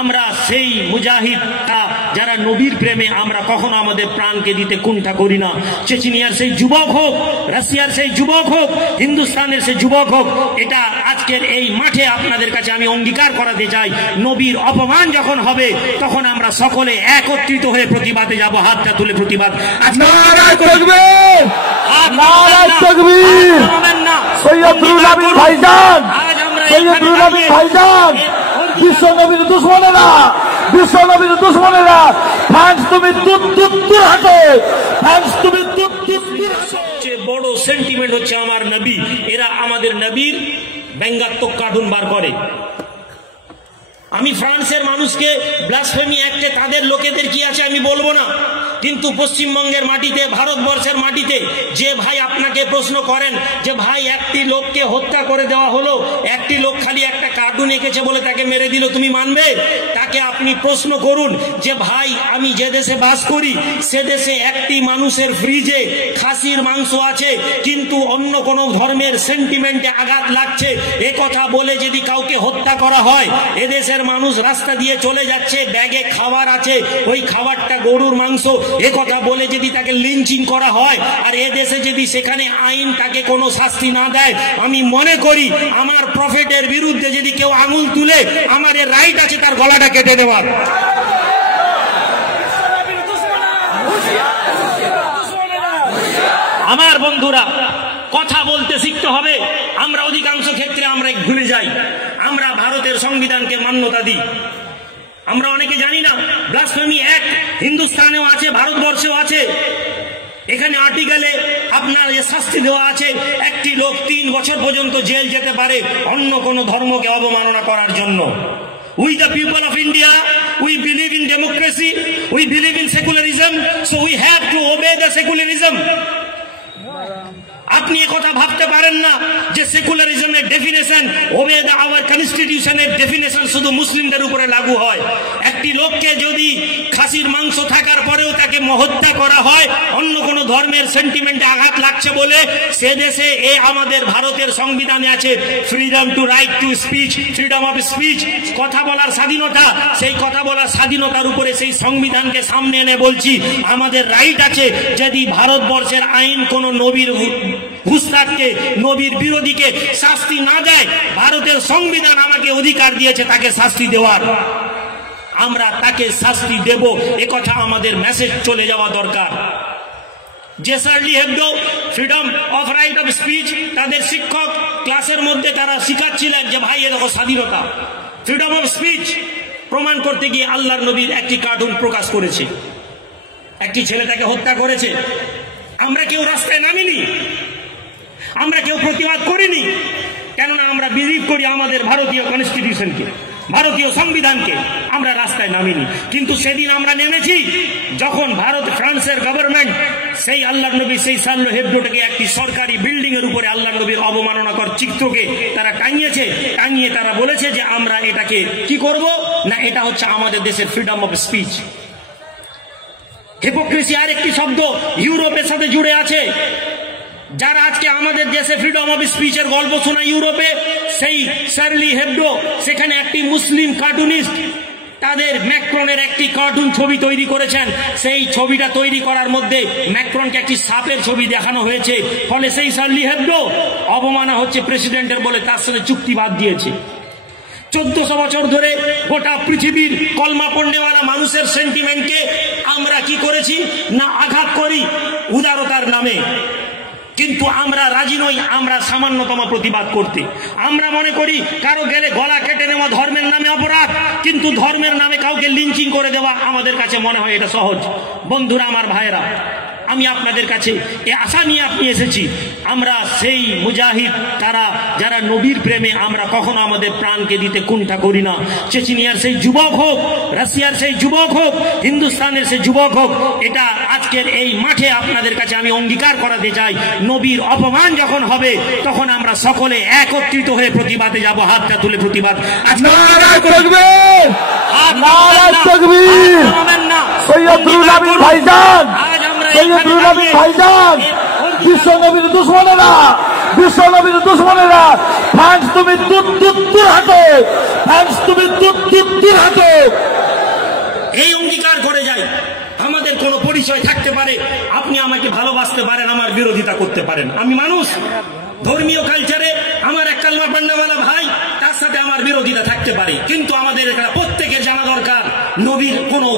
আমরা সেই মুজাহিদ যারা নবীর প্রেমে আমরা কখনো আমাদের প্রাণকে দিতে কুণ্ঠা করি না। চেচনিয়ার সেই যুবক হোক, রাশিয়ার সেই যুবক হোক, হিন্দুস্তানের সেই যুবক হোক, এটা আজকের এই মাঠে আপনাদের কাছে আমি অঙ্গীকার করাতে চাই, নবীর অপমান যখন হবে তখন আমরা সকলে একত্রিত হয়ে প্রতিবাদে যাব। হাতটা তুলে প্রতিবাদ। বিশ্ব নবীর দুশ্মনেরা, বিশ্ব নবীর দুশ্মনেরা, ফ্রান্স তুমি হাতে, ফ্রান্স তুমি সবচেয়ে বড় সেন্টিমেন্ট হচ্ছে আমার নবী। এরা আমাদের নবীর ব্যঙ্গাত্মক কার্টুন বার করে। আমি ফ্রান্সের মানুষকে ব্লাসফেমি অ্যাক্টে তাদের লোকেদের কি আছে আমি বলবো না, কিন্তু পশ্চিমবঙ্গের মাটিতে, ভারতবর্ষের মাটিতে যে ভাই আপনাকে প্রশ্ন করেন যে ভাই একটি লোককে হত্যা করে দেওয়া হলো, একটি লোক খালি একটা কার্টুন এঁকেছে বলে তাকে মেরে দিল, তুমি মানবে? তাকে আপনি প্রশ্ন করুন যে ভাই আমি যে দেশে বাস করি সে দেশে একটি মানুষের ফ্রিজে খাসির মাংস আছে কিন্তু অন্য কোনো ধর্মের সেন্টিমেন্টে আঘাত লাগছে, এ কথা বলে যদি কাউকে হত্যা করা হয়, এদেশের মানুষ রাস্তা দিয়ে চলে যাচ্ছে, ব্যাগে খাবার আছে, ওই খাবারটা গরুর মাংস, এ কথা বলে যদি তাকে লিঞ্চিং করা হয়, আর এ দেশে যদি সেখানে আইন তাকে কোনো শাস্তি না দেয়, আমি মনে করি আমার প্রফেটের বিরুদ্ধে যদি কেউ আঙুল তুলে আমার এর রাইট আছে তার গলাটা কেটে দেওয়ার। আমার বন্ধুরা, কথা বলতে শিখতে হবে। আমরা অধিকাংশ ক্ষেত্রে আমরা ভুলে যাই। আমরা ভারতের সংবিধানকে মান্যতা দিই, আমরা অনেকে জানি না ব্লাসফেমি অ্যাক্ট হিন্দুস্তানেও আছে, ভারতবর্ষেও আছে। এখানে আর্টিকেলে আপনার যে শাস্তি দেওয়া আছে, একটি লোক 3 বছর পর্যন্ত জেল যেতে পারে অন্য কোনো ধর্মকে অবমাননা করার জন্য। We the people of India, we believe in democracy, we believe in secularism, so we have to obey the secularism. আপনি কথা ভাবতে পারেন না যে সেকুলারিজমের ডেফিনেশন, ওবে দ্য আওয়ার কনস্টিটিউশনের ডেফিনেশন শুধু মুসলিমদের উপরে লাগু হয়। একটি লোককে যদি খাসির মাংস থাকার পরেও তাকে হত্যা করা হয় অন্য কোনো ধর্মের সেন্টিমেন্টে আঘাত লাগছে বলে, সে দেশে আমাদের ভারতের সংবিধানে আছে freedom two right to speech, freedom of speech, কথা বলার স্বাধীনতা। সেই কথা বলার স্বাধীনতার উপরে সেই সংবিধানকে সামনে এনে বলছি আমাদের রাইট আছে, যদি ভারতবর্ষের আইন কোনো নবীর ঘুষতাকে, নবীর বিরোধীকে শাস্তি না দেয়, ভারতের সংবিধান আমাকে অধিকার দিয়েছে তাকে শাস্তি দেওয়ার, আমরা তাকে শাস্তি দেব। একথা আমাদের মেসেজ চলে যাওয়া দরকার। যে Charlie Hebdo freedom of right of speech, তাদের শিক্ষক ক্লাসের মধ্যে তারা শিখাচ্ছিলেন যে ভাই এ দেখো স্বাধীনতা, ফ্রিডম অফ স্পিচ প্রমাণ করতে গিয়ে আল্লাহর নবীর একটি কার্টুন প্রকাশ করেছে, একটি ছেলে তাকে হত্যা করেছে। আমরা কেউ রাস্তায় নামিনি, আমরা কেউ প্রতিবাদ করিনি, কেননা আমরা বিলিভ করি আমাদের ভারতীয় কনস্টিটিউশনকে, ভারতীয় সংবিধানকে। আমরা রাস্তায় নামিনি, কিন্তু সেদিন আমরা নেমেছি যখন ফ্রান্সের গভর্নমেন্ট সেই আল্লাহর নবী, সেই শার্লি হেবডোটাকে একটি সরকারি বিল্ডিং এর উপরে আল্লাহর নবীর অবমাননাকর চিত্রকে তারা টাঙিয়ে তারা বলেছে যে আমরা এটাকে কি করব না, এটা হচ্ছে আমাদের দেশের ফ্রিডম অফ স্পিচ। হিপোক্রেসি আর একটি শব্দ ইউরোপের সাথে জুড়ে আছে। যারা আজকে আমাদের দেশে ফ্রিডম অফ স্পিচের গল্প শোনায় ইউরোপে, সেই শার্লি হেবডো সেখানে একটি মুসলিম কার্টুনিস্ট তাদের ম্যাক্রনের একটি কার্টুন ছবি তৈরি করেছেন। সেই ছবিটা তৈরি করার মধ্যে ম্যাক্রনকে একটি সাপের ছবি দেখানো হয়েছে, ফলে সেই শার্লি হেবডো অবমাননা হচ্ছে প্রেসিডেন্টের বলে তার সাথে চুক্তি বাদ দিয়েছে। 1400 বছর ধরে গোটা পৃথিবীর কলমা পড়নেওয়ালা মানুষের সেন্টিমেন্টকে আমরা কি করেছি না আঘাত করি উদারতার নামে, কিন্তু আমরা রাজি নই আমরা সামান্যতম প্রতিবাদ করতে। আমরা মনে করি কারো গেলে গলা কেটে নেওয়া ধর্মের নামে অপরাধ, কিন্তু ধর্মের নামে কাউকে লিঞ্চিং করে দেওয়া আমাদের কাছে মনে হয় এটা সহজ। বন্ধুরা, আমার ভাইয়েরা, আমি আপনাদের কাছে এই আশা নিয়ে আপনি এসেছি, আমরা সেই মুজাহিদ যারা নবীর প্রেমে আমরা কখনো আমাদের প্রাণকে দিতে কুণ্ঠা করি না। চেচনিয়ার সেই যুবক হোক, রাশিয়ার সেই যুবক হোক, হিন্দুস্তানের সেই যুবক হোক, এটা আজকের এই মাঠে আপনাদের কাছে আমি অঙ্গীকার করাতে চাই, নবীর অপমান যখন হবে তখন আমরা সকলে একত্রিত হয়ে প্রতিবাদে যাব। হাতটা তুলে প্রতিবাদ। বিশ্ব নবীর দুশ্মনেরা, বিশ্ব নবীর দুশ্মনেরা, ফ্রান্স তুমি হাতে, ফ্রান্স তুমি হাতে, পারে, আপনি আমাকে ভালোবাসতে পারেন, আমার বিরোধিতা করতে পারেন। আমি মানুষ, ধর্মীয় কালচারে আমার এক কালমা পান্নাওয়ালা ভাই, তার সাথে আমার বিরোধিতা থাকতে পারে, কিন্তু আমাদের এখানে প্রত্যেকের জানা দরকার নবীর কোনো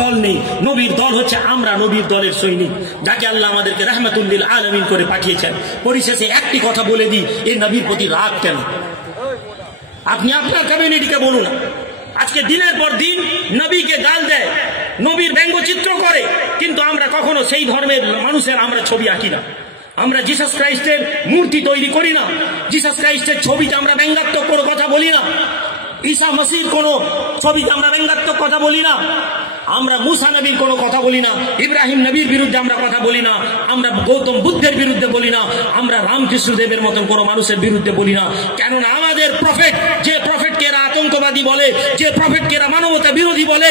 দল নেই। নবীর দল হচ্ছে আমরা, নবীর দলের সৈনিক, যাকে আল্লাহ আমাদেরকে রাহমাতুল লিল আলামিন করে পাঠিয়েছেন। পরিশেষে একটি কথা বলে দিই, এই নবীর প্রতি রাগ কেন? আপনি আপনার কমিউনিটিকে বলুন, আজকে দিনের পর দিন নবীকে গাল দেয়, নবীর ব্যঙ্গচিত্র করে, কিন্তু আমরা কখনো সেই ধর্মের মানুষের আমরা ছবি আঁকি না। আমরা জিসাস ক্রাইস্টের মূর্তি তৈরি করি না, জিসাস ক্রাইস্টের ছবিতে আমরা ব্যঙ্গাত্মক কোনো কথা বলি না, ঈসা মসির কোনো ছবিতে আমরা ব্যঙ্গাত্মক কথা বলি না, আমরা মুসা নবীর কোনো কথা বলি না, ইব্রাহিম নবীর বিরুদ্ধে আমরা কথা বলি না, আমরা গৌতম বুদ্ধের বিরুদ্ধে বলি না, আমরা রামকৃষ্ণদেবের মতন কোনো মানুষের বিরুদ্ধে বলি না। কেননা আমাদের প্রফেট, যে প্রফেটকে এরা আতঙ্কবাদী বলে, যে প্রফেটকে এরা মানবতা বিরোধী বলে,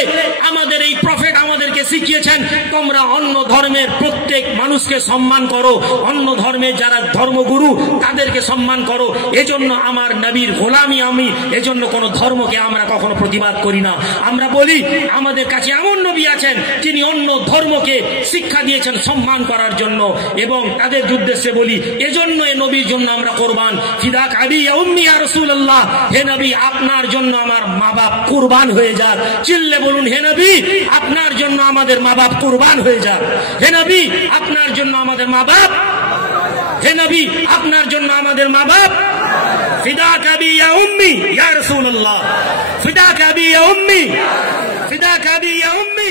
আমাদের এই প্রফেট আমাদেরকে শিখিয়েছেন তোমরা অন্য ধর্মের প্রত্যেক মানুষকে সম্মান করো, অন্য ধর্মের যারা ধর্মগুরু তাদেরকে সম্মান করো। এজন্য আমার নবীর গোলামি আমি, এজন্য কোনো ধর্মকে আমরা কখনো প্রতিবাদ করি না। আমরা বলি আমাদের কাছে এমন নবী আছেন যিনি অন্য ধর্মকে শিক্ষা দিয়েছেন সম্মান করার জন্য, এবং তাদের উদ্দেশ্যে বলি এজন্য এই নবীর জন্য আমরা কোরবান। ফিদাক আবি ইয়া উম্মি ইয়া রাসূলুল্লাহ, হে নবী আপনার জন্য আমার মা বাপ কুরবান হয়ে যাক। চিল্লে বলুন, হে নবী আপনার জন্য আমাদের মা বাপ কুরবান হয়ে যাক। হে নবী আপনার জন্য আমাদের মা বাপ, হে নবী আপনার জন্য আমাদের মা বাপ। ফিদাক আবি ইয়া উম্মি ইয়া রাসূলুল্লাহ, ফিদাক আবি ইয়া উম্মি, ফিদাক আবি ইয়া উম্মি।